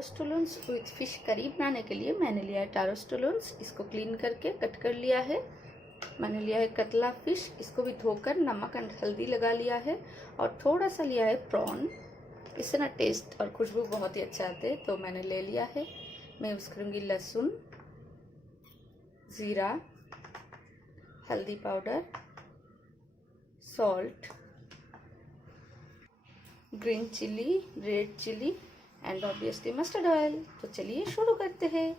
टारोस्टोलोन्स with fish curry बनाने के लिए मैंने लिया है टारोस्टोलोन्स। इसको क्लीन करके कट कर लिया है। मैंने लिया है कतला फिश, इसको भी धोकर नमक एंड हल्दी लगा लिया है। और थोड़ा सा लिया है प्रॉन। इससे ना टेस्ट और खुशबू बहुत ही अच्छा आते हैं, तो मैंने ले लिया है। मैं यूज़ करूँगी लहसुन, ज़ीरा, हल्दी powder, salt, green chilli, red chilli and obviously mustard oil. तो चलिए शुरू करते हैं।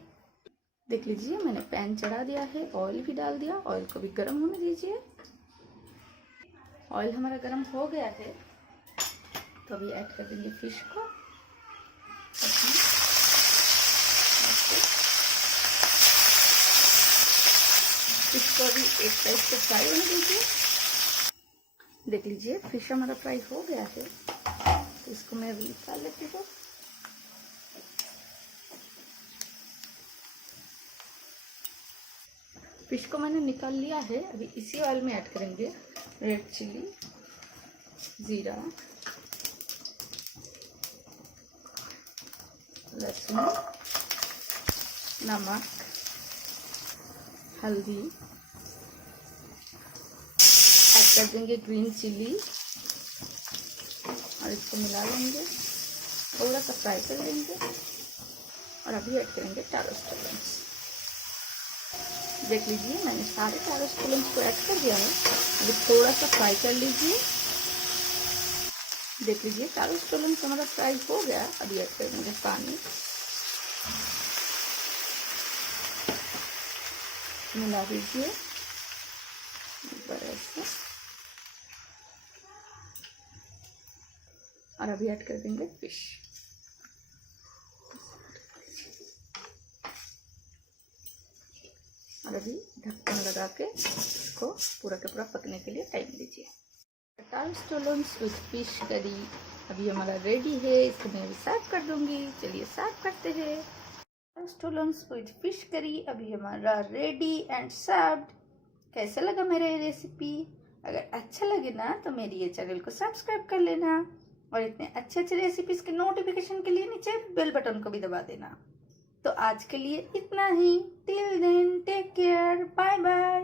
देख लीजिए मैंने पैन चढ़ा दिया है, ऑयल भी डाल दिया। ऑयल को भी गर्म होने दीजिए। ऑयल हमारा गर्म हो गया है, तो अभी ऐड कर देंगे फिश को। फिश को अभी एक साइड से फ्राई होने दीजिए। देख लीजिए फिश हमारा फ्राई हो गया है, तो इसको मैं अभी निकाल लेती हूँ। फिश को मैंने निकाल लिया है। अभी इसी ऑयल में ऐड करेंगे रेड चिली, जीरा, लहसुन, नमक, हल्दी, ऐड कर देंगे ग्रीन चिली और इसको मिला लेंगे, थोड़ा सा फ्राई कर लेंगे। और अभी ऐड करेंगे टारोस्टोलोन्स। देख लीजिए मैंने सारे टारोस्टोलोन्स को ऐड कर दिया है। अभी थोड़ा सा फ्राई कर लीजिए। देख लीजिए टारोस्टोलोन्स हमारा फ्राई हो गया। अभी ऐड कर देंगे पानी, मिला दीजिए ऐसे। और अभी ऐड कर देंगे फिश। और अभी ढक्कन लगा के इसको पूरा का पूरा पकने के लिए टाइम दीजिए। टारोस्टोलोन्स विथ फिश करी अभी हमारा रेडी है। इसको मैं अभी सर्व कर दूंगी। चलिए सर्व करते हैं। टारोस्टोलोन्स विथ फिश करी अभी हमारा रेडी एंड सर्व्ड। कैसा लगा मेरा ये रेसिपी? अगर अच्छा लगे ना तो मेरी ये चैनल को सब्सक्राइब कर लेना और इतने अच्छे अच्छे रेसिपीज के नोटिफिकेशन के लिए नीचे बेल बटन को भी दबा देना। तो आज के लिए इतना ही। Till then take care, bye bye.